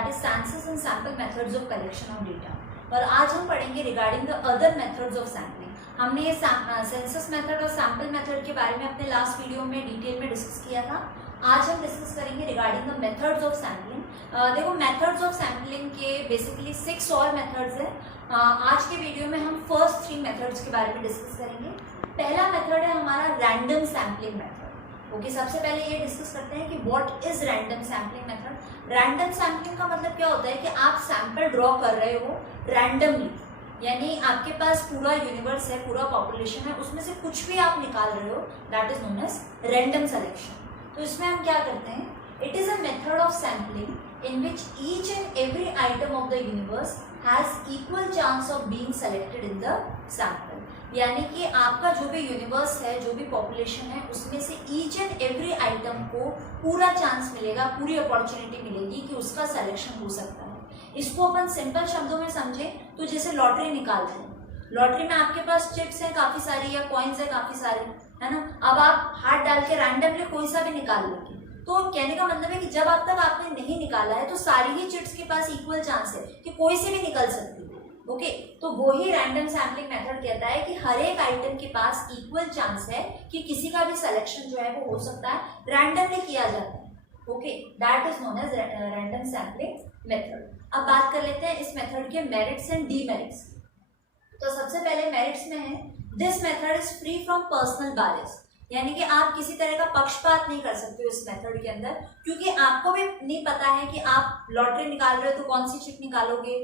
That is census and sample methods of collection of data. और आज हम पढ़ेंगे regarding the other methods of sampling. हमने ये सेंसस मेथड और सैंपल मेथड के बारे में अपने लास्ट वीडियो में डिटेल में डिस्कस किया था। आज हम डिस्कस करेंगे regarding the methods of sampling. देखो मेथड्स ऑफ सैम्पलिंग के बेसिकली 6 और मेथड्स हैं। आज के वीडियो में हम फर्स्ट 3 मेथड्स के बारे में डिस्कस करेंगे। पहला मेथड है हमारा रैंडम सैम्पलिंग मेथड। ओके, सबसे पहले ये डिस्कस करते हैं कि what is random sampling method. Random sampling का मतलब क्या होता है कि आप सैंपल ड्रॉ कर रहे हो रैंडमली, यानी आपके पास पूरा यूनिवर्स है, पूरा पॉपुलेशन है, उसमें से कुछ भी आप निकाल रहे हो, that is known as random selection. तो इसमें हम क्या करते हैं, it is a method of sampling in which each and every item of the universe has equal chance of being selected in the sample. यानी कि आपका जो भी यूनिवर्स है, जो भी पॉपुलेशन है, उसमें से ईच एंड एवरी आइटम को पूरा चांस मिलेगा, पूरी अपॉर्चुनिटी मिलेगी कि उसका सिलेक्शन हो सकता है। इसको अपन सिंपल शब्दों में समझे तो जैसे लॉटरी निकालते हैं, लॉटरी में आपके पास चिट्स हैं काफी सारी या कॉइन्स है काफी सारे, है ना। अब आप हाथ डाल के रैंडमली कोई सा भी निकाल लेंगे, तो कहने का मतलब है कि जब अब तक आपने नहीं निकाला है तो सारी ही चिट्स के पास इक्वल चांस है कि कोई से भी निकल सकती है। ओके, तो वही रैंडम सैम्पलिंग मेथड कहता है कि हर एक आइटम के पास इक्वल चांस है कि किसी का भी सिलेक्शन जो है वो हो सकता है, रैंडमली किया जाता है। Okay, that is known as random sampling method. अब बात कर लेते हैं इस मेथड के मेरिट्स एंड डीमेरिट्स। तो सबसे पहले मेरिट्स में है, this method is free from personal bias, यानी कि आप किसी तरह का पक्षपात नहीं कर सकते हो इस मेथड के अंदर, क्योंकि आपको भी नहीं पता है कि आप लॉटरी निकाल रहे हो तो कौन सी चिट निकालोगे।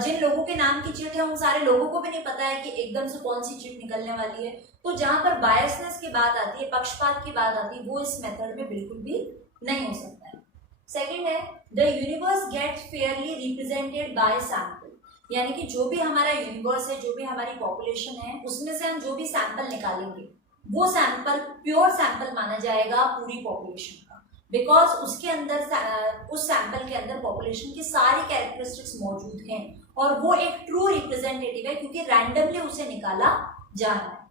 जिन लोगों के नाम की चिट है उन सारे लोगों को भी नहीं पता है कि एकदम से कौन सी चिट निकलने वाली है। तो जहां पर बायसनेस की बात आती है, पक्षपात की बात आती है, वो इस मेथड में बिल्कुल भी नहीं हो सकता है। सेकेंड है, the universe gets fairly represented by sample, यानी कि जो भी हमारा यूनिवर्स है, जो भी हमारी पॉपुलेशन है, उसमें से हम जो भी सैंपल निकालेंगे वो सैंपल प्योर सैंपल माना जाएगा पूरी पॉपुलेशन का, बिकॉज उसके अंदर उस सैंपल के अंदर पॉपुलेशन की सारी कैरेक्टरिस्टिक्स मौजूद हैं और वो एक ट्रू रिप्रेजेंटेटिव है क्योंकि रैंडमली उसे निकाला जा रहा है।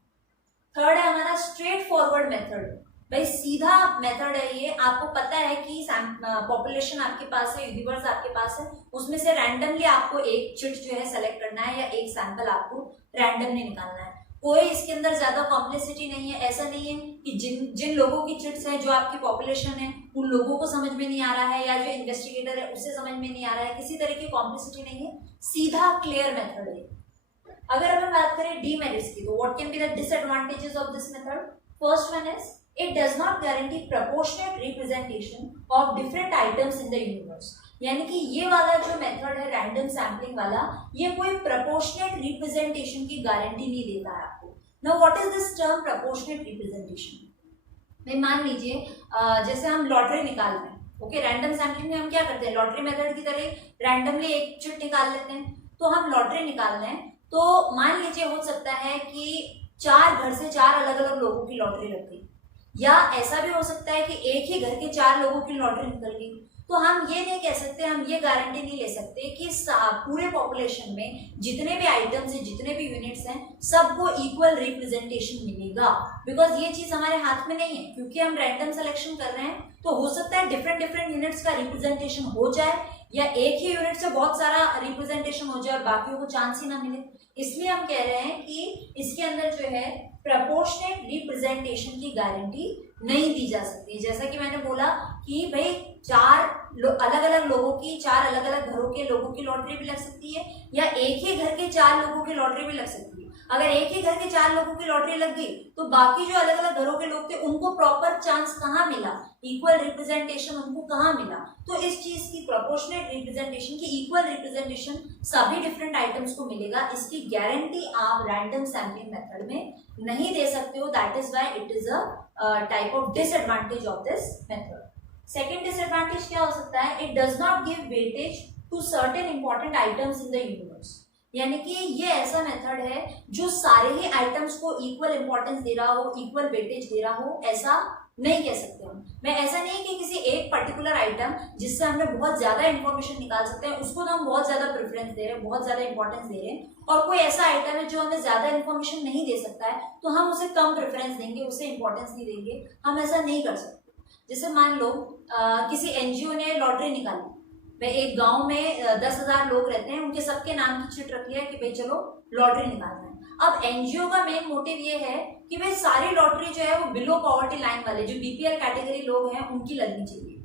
थर्ड है हमारा स्ट्रेट फॉरवर्ड मेथड। भाई सीधा मेथड है ये, आपको पता है कि पॉपुलेशन आपके पास है, यूनिवर्स आपके पास है, उसमें से रैंडमली आपको एक चिट जो है सेलेक्ट करना है या एक सैंपल आपको रैंडमली निकालना है। कोई इसके अंदर ज्यादा कॉम्प्लेक्सिटी नहीं है। ऐसा नहीं है कि जिन लोगों की चिट्स हैं, जो आपकी पॉपुलेशन है, उन लोगों को समझ में नहीं आ रहा है या जो इन्वेस्टिगेटर है उसे समझ में नहीं आ रहा है, किसी तरह की कॉम्प्लेक्सिटी नहीं है, सीधा क्लियर मेथड है। अगर अपन बात करें डीमेरिट्स की, तो what can be the disadvantages of this method. First one is it does not guarantee proportionate representation of different items in the universe, यानी कि ये वाला जो मेथड है रैंडम सैम्पलिंग वाला, ये कोई प्रोपोर्शनेट रिप्रेजेंटेशन की गारंटी नहीं देता है आपको। Now what is this term proportionate representation. मैं मान लीजिए जैसे हम लॉटरी निकाल रहे हैं, ओके, रैंडम सैम्पलिंग में हम क्या करते हैं, लॉटरी मेथड की तरह रैंडमली एक चिट निकाल लेते हैं। तो हम लॉटरी निकाल रहे हैं, तो मान लीजिए हो सकता है कि 4 घर से 4 अलग अलग लोगों की लॉटरी लग गई, या ऐसा भी हो सकता है कि एक ही घर के 4 लोगों की लॉटरी निकल गई। तो हम ये नहीं कह सकते, हम ये गारंटी नहीं ले सकते कि पूरे पॉपुलेशन में जितने भी आइटम्स हैं, जितने भी यूनिट्स हैं, सबको इक्वल रिप्रेजेंटेशन मिलेगा, बिकॉज ये चीज हमारे हाथ में नहीं है। क्योंकि हम रैंडम सिलेक्शन कर रहे हैं तो हो सकता है डिफरेंट यूनिट्स का रिप्रेजेंटेशन हो जाए, या एक ही यूनिट से बहुत सारा रिप्रेजेंटेशन हो जाए और बाकियों को चांस ही ना मिले। इसलिए हम कह रहे हैं कि इसके अंदर जो है प्रोपोर्शनेट रिप्रेजेंटेशन की गारंटी नहीं दी जा सकती। जैसा कि मैंने बोला कि भाई 4 अलग अलग लोगों की, 4 अलग अलग घरों के लोगों की लॉटरी भी लग सकती है, या एक ही घर के 4 लोगों की लॉटरी भी लग सकती है। अगर एक ही घर के 4 लोगों की लॉटरी लग गई तो बाकी जो अलग अलग घरों के लोग थे उनको प्रॉपर चांस कहाँ मिला, इक्वल रिप्रेजेंटेशन उनको कहाँ मिला। तो इस चीज की प्रोपोर्शनेट रिप्रेजेंटेशन की इक्वल रिप्रेजेंटेशन सभी डिफरेंट आइटम्स को मिलेगा, इसकी गारंटी आप रैंडम सैम्पलिंग मेथड में नहीं दे सकते हो। That is why it is a type of disadvantage of this method. Second disadvantage क्या हो सकता है, it does not give weightage to certain important items in the universe, यानी कि ये ऐसा मेथड है जो सारे ही आइटम्स को इक्वल इंपॉर्टेंस दे रहा हो, इक्वल वेटेज दे रहा हो, ऐसा नहीं कह सकते हम। मैं ऐसा नहीं कि किसी एक पर्टिकुलर आइटम जिससे हमने बहुत ज्यादा इंफॉर्मेशन निकाल सकते हैं उसको तो हम बहुत ज्यादा प्रेफरेंस दे रहे हैं, बहुत ज्यादा इंपॉर्टेंस दे रहे हैं, और कोई ऐसा आइटम है जो हमें ज्यादा इंफॉर्मेशन नहीं दे सकता है तो हम उसे कम प्रेफरेंस देंगे, उसे इंपॉर्टेंस नहीं देंगे। हम ऐसा नहीं कर सकते। जैसे मान लो किसी एनजीओ ने लॉटरी निकाली, भाई एक गांव में 10,000 लोग रहते हैं, उनके सबके नाम की चिट रख लिया कि भाई चलो लॉटरी निकालना है। अब एनजीओ का मेन मोटिव ये है कि भाई सारी लॉटरी जो है वो बिलो पॉवर्टी लाइन वाले जो बीपीएल कैटेगरी लोग हैं उनकी लगनी चाहिए।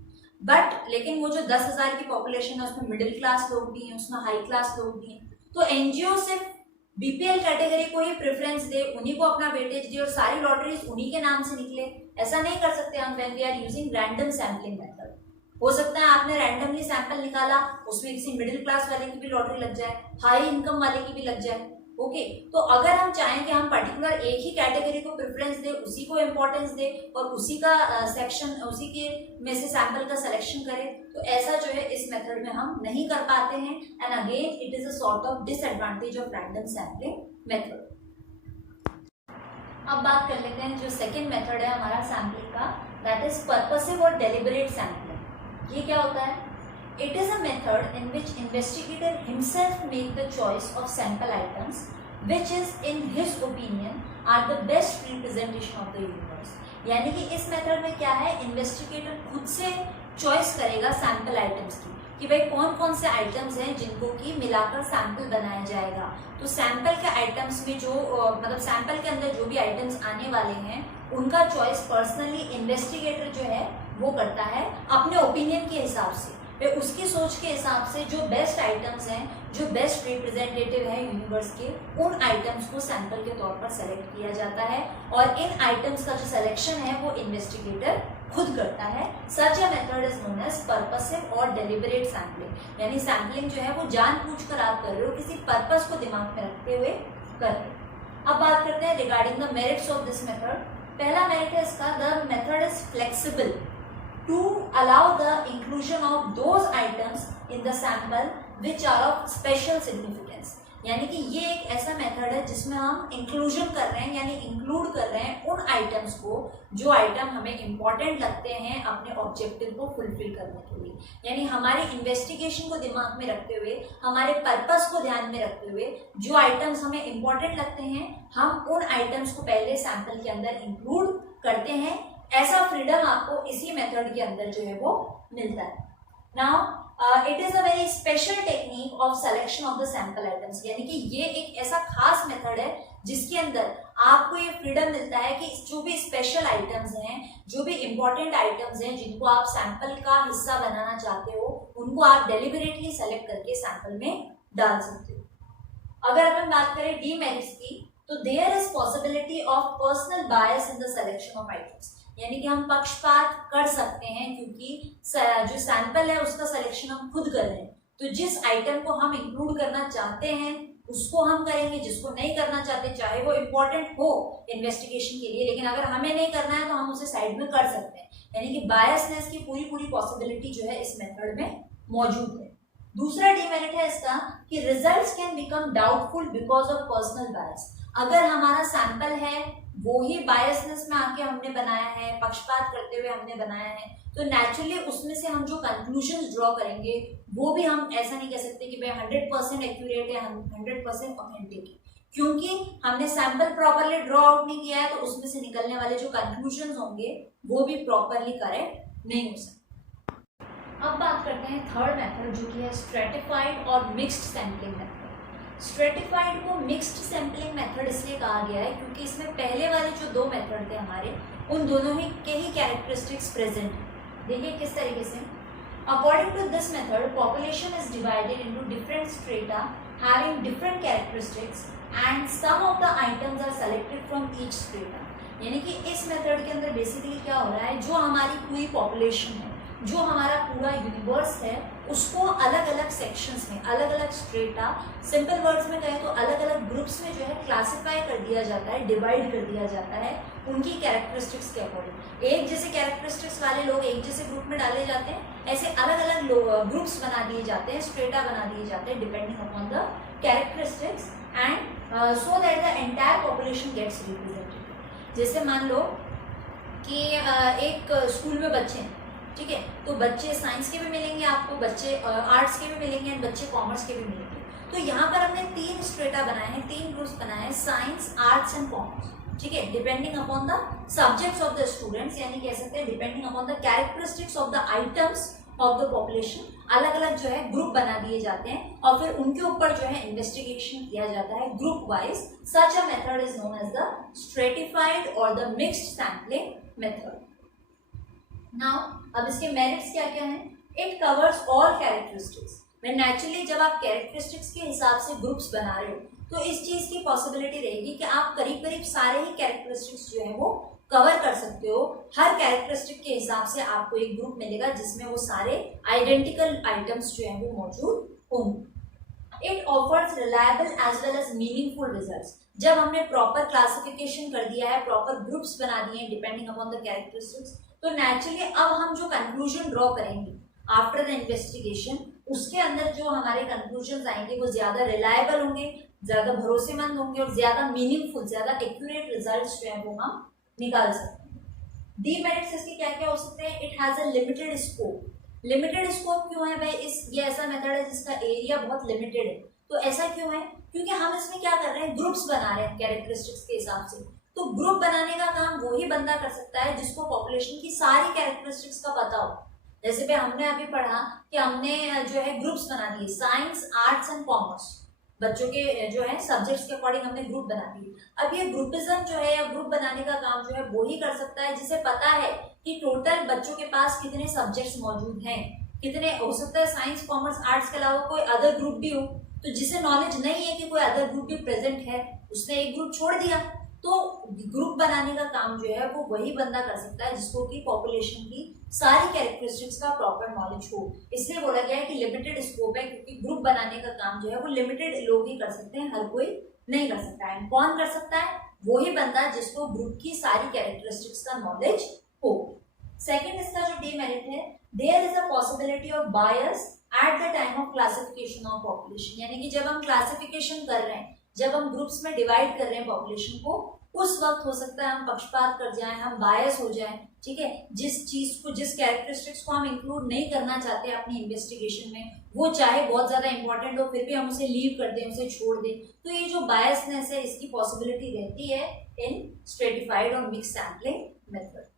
बट लेकिन वो जो 10,000 की पॉपुलेशन है उसमें मिडिल क्लास लोग भी हैं, उसमें हाई क्लास लोग भी हैं, तो एनजीओ सिर्फ बीपीएल कैटेगरी को ही प्रेफरेंस दे, उन्हीं को अपना वेटेज दे और सारी लॉटरीज उन्हीं के नाम से निकले, ऐसा नहीं कर सकते हम when we are using random sampling method. हो सकता है आपने रैंडमली सैंपल निकाला, उसमें किसी मिडिल क्लास वाले की भी लॉटरी लग जाए, हाई इनकम वाले की भी लग जाए। ओके, तो अगर हम चाहें कि हम पर्टिकुलर एक ही कैटेगरी को प्रेफरेंस दे, उसी को इम्पोर्टेंस दे और उसी का सेक्शन उसी के में से सैंपल का सिलेक्शन करें, तो ऐसा जो है इस मेथड में हम नहीं कर पाते हैं। And again it is a sort of disadvantage of random sampling method. अब बात कर लेते हैं जो सेकेंड मेथड है हमारा सैम्पलिंग का, दैट इज पर्पसिव और डेलिबरेट सैम्पलिंग। ये क्या होता है? It is a method in which investigator himself make the choice of sample items which is in his opinion are the best representation of the universe। यानी कि इस method में क्या है, इन्वेस्टिगेटर खुद से चॉइस करेगा सैंपल आइटम्स की कि भाई कौन कौन से आइटम्स हैं जिनको कि मिलाकर सैंपल बनाया जाएगा। तो सैंपल के आइटम्स में जो मतलब सैंपल के अंदर जो भी आइटम्स आने वाले हैं उनका चॉइस पर्सनली इन्वेस्टिगेटर जो है वो करता है अपने ओपिनियन के हिसाब से, उसकी सोच के हिसाब से जो बेस्ट आइटम्स हैं, जो बेस्ट रिप्रेजेंटेटिव है यूनिवर्स के, उन आइटम्स को सैंपल के तौर पर सेलेक्ट किया जाता है और इन आइटम्स का जो सिलेक्शन है वो इन्वेस्टिगेटर खुद करता है। Such a method is known as purposive और डेलिबरेट सैम्पलिंग। यानी सैम्पलिंग जो है वो जानबूझकर आप कर रहे हो, किसी पर्पस को दिमाग में रखते हुए कर रहे हो। अब बात करते हैं regarding the merits of this method. पहला मेरिट है इसका, the method is flexible to allow the inclusion of those items in the sample which are of special significance। यानी कि ये एक ऐसा मेथड है जिसमें हम इंक्लूजन कर रहे हैं, यानी इंक्लूड कर रहे हैं उन आइटम्स को जो आइटम हमें इंपॉर्टेंट लगते हैं अपने ऑब्जेक्टिव को फुलफिल करने के लिए। यानी हमारे इन्वेस्टिगेशन को दिमाग में रखते हुए, हमारे पर्पस को ध्यान में रखते हुए जो आइटम्स हमें इंपॉर्टेंट लगते हैं हम उन आइटम्स को पहले सैंपल के अंदर इंक्लूड करते हैं। ऐसा फ्रीडम आपको इसी मेथड के अंदर जो है वो मिलता है। Now it is a very special technique of selection of the sample items. यानी कि ये एक ऐसा खास मेथड है जिसके अंदर आपको ये फ्रीडम मिलता है कि जो भी स्पेशल आइटम्स हैं, जो भी इंपॉर्टेंट आइटम्स हैं जिनको आप सैंपल का हिस्सा बनाना चाहते हो, उनको आप डेलिबरेटली सेलेक्ट करके सैंपल में डाल सकते हो। अगर अपन बात करें डीमेरिट्स की, तो there is possibility of personal bias in the selection of items. यानी कि हम पक्षपात कर सकते हैं क्योंकि जो सैंपल है उसका सिलेक्शन हम खुद कर रहे हैं, तो जिस आइटम को हम इंक्लूड करना चाहते हैं उसको हम करेंगे, जिसको नहीं करना चाहते चाहे वो इम्पोर्टेंट हो इन्वेस्टिगेशन के लिए, लेकिन अगर हमें नहीं करना है तो हम उसे साइड में कर सकते हैं। यानी कि बायसनेस की पूरी पॉसिबिलिटी जो है इस मेथड में मौजूद है। दूसरा डीमेरिट है इसका कि results can become doubtful because of personal बायस। अगर हमारा सैंपल है वो ही बायसनेस में आके हमने बनाया है, पक्षपात करते हुए हमने बनाया है, तो नेचुरली उसमें से हम जो कंक्लूजन ड्रॉ करेंगे वो भी हम ऐसा नहीं कह सकते कि भाई 100% एक्यूरेट है, 100% ऑथेंटिक है, क्योंकि हमने सैंपल प्रॉपरली ड्रॉ आउट नहीं किया है, तो उसमें से निकलने वाले जो कंक्लूजन होंगे वो भी प्रॉपरली करेक्ट नहीं हो सकते। अब बात करते हैं थर्ड मेथड जो कि है स्ट्रेटिफाइड और मिक्स्ड सैंपलिंग मेथड। स्ट्रेटिफाइड को मिक्स्ड सैंपलिंग मेथड इसलिए कहा गया है क्योंकि इसमें पहले वाले जो दो मेथड थे हमारे, उन दोनों ही के ही कैरेक्टरिस्टिक्स प्रेजेंट हैं। देखिए किस तरीके से, according to this method population is divided into different strata having different characteristics and some of the items are selected from each strata. यानी कि इस मेथड के अंदर बेसिकली क्या हो रहा है, जो हमारी पूरी पॉपुलेशन है, जो हमारा पूरा यूनिवर्स है, उसको अलग अलग सेक्शंस में, अलग अलग स्ट्रेटा, सिंपल वर्ड्स में कहें तो अलग अलग ग्रुप्स में जो है क्लासिफाई कर दिया जाता है, डिवाइड कर दिया जाता है उनकी कैरेक्टरिस्टिक्स के अकॉर्डिंग। एक जैसे कैरेक्टरिस्टिक्स वाले लोग एक जैसे ग्रुप में डाले जाते हैं, ऐसे अलग अलग ग्रुप्स बना दिए जाते हैं, स्ट्रेटा बना दिए जाते हैं depending upon the characteristics and so that the entire population gets represented. जैसे मान लो कि एक स्कूल में बच्चे हैं, ठीक है, तो बच्चे साइंस के भी मिलेंगे आपको, बच्चे आर्ट्स के भी मिलेंगे एंड बच्चे कॉमर्स के भी मिलेंगे। तो यहाँ पर हमने 3 स्ट्रेटा बनाए हैं, 3 ग्रुप्स बनाए हैं, साइंस, आर्ट्स एंड कॉमर्स, ठीक है, depending upon the subjects of the students, यानी कह सकते हैं depending upon the characteristics of the items of the population, अलग अलग जो है ग्रुप बना दिए जाते हैं और फिर उनके ऊपर जो है इन्वेस्टिगेशन किया जाता है group wise. Such a method is known as the stratified और the mixed sampling method. Now अब इसके मेरिट्स क्या क्या हैं? It covers all characteristics. Naturally जब आप कैरेक्टरिस्टिक्स के हिसाब से ग्रुप्स बना रहे हो तो इस चीज की पॉसिबिलिटी रहेगी कि आप करीब करीब सारे ही कैरेक्टरिस्टिक्स जो है वो कवर कर सकते हो. हर कैरेक्टरिस्टिक के हिसाब से आपको एक ग्रुप मिलेगा जिसमें वो सारे आइडेंटिकल आइटम्स जो है वो मौजूद होंगे. It offers reliable as well as meaningful results. जब हमने प्रॉपर क्लासिफिकेशन कर दिया है, प्रॉपर ग्रुप्स बना दिए हैं डिपेंडिंग अपॉन द कैरेक्टरिस्टिक्स, तो नेचुरली अब हम जो कंक्लूजन ड्रॉ करेंगे आफ्टर द इन्वेस्टिगेशन, उसके अंदर जो हमारे कंक्लूजन आएंगे वो ज्यादा रिलायबल होंगे, ज्यादा भरोसेमंद होंगे और ज्यादा मीनिंगफुल, ज्यादा एक्यूरेट रिजल्ट्स जो है वो हम निकाल सकते हैं. डीमेरिट्स इसके क्या क्या हो सकते हैं? It has a limited scope. Limited scope क्यों है भाई? ये ऐसा मेथड है जिसका एरिया बहुत लिमिटेड है. तो ऐसा क्यों है? क्योंकि हम इसमें क्या कर रहे हैं, ग्रुप्स बना रहे हैं कैरेक्टरिस्टिक्स के हिसाब से. तो ग्रुप बनाने का काम वही बंदा कर सकता है जिसको पॉपुलेशन की सारी कैरेक्टरिस्टिक्स का पता हो. जैसे भी हमने अभी पढ़ा कि हमने जो है ग्रुप्स बना दिए, साइंस, आर्ट्स एंड कॉमर्स, बच्चों के जो है सब्जेक्ट्स के अकॉर्डिंग हमने ग्रुप बना दिए. अब ये ग्रुपिज्म जो है या ग्रुप बनाने का काम जो है वो ही कर सकता है जिसे पता है कि टोटल बच्चों के पास कितने सब्जेक्ट्स मौजूद हैं, कितने हो सकता है साइंस, कॉमर्स, आर्ट्स के अलावा कोई अदर ग्रुप भी हो. तो जिसे नॉलेज नहीं है कि कोई अदर ग्रुप भी प्रेजेंट है, उसने एक ग्रुप छोड़ दिया. तो ग्रुप बनाने का काम जो है वो वही बंदा कर सकता है जिसको कि पॉपुलेशन की सारी कैरेक्टरिस्टिक्स का प्रॉपर नॉलेज हो. इसलिए बोला गया है कि लिमिटेड स्कोप है, क्योंकि ग्रुप बनाने का काम जो है वो लिमिटेड लोग ही कर सकते हैं, हर कोई नहीं कर सकता है. कौन कर सकता है? वही बंदा जिसको ग्रुप की सारी कैरेक्टरिस्टिक्स का नॉलेज हो. सेकेंड इसका जो डीमेरिट है, there is a possibility of bias at the time of classification of population. यानी कि जब हम क्लासिफिकेशन कर रहे हैं, जब हम ग्रुप्स में डिवाइड कर रहे हैं पॉपुलेशन को, उस वक्त हो सकता है हम पक्षपात कर जाएं, हम बायस हो जाएं. ठीक है, जिस चीज को, जिस कैरेक्टरिस्टिक्स को हम इंक्लूड नहीं करना चाहते अपनी इन्वेस्टिगेशन में, वो चाहे बहुत ज्यादा इंपॉर्टेंट हो फिर भी हम उसे लीव कर दें, उसे छोड़ दें. तो ये जो बायसनेस है इसकी पॉसिबिलिटी रहती है इन स्ट्रेटिफाइड और मिक्स सैम्पलिंग मेथड.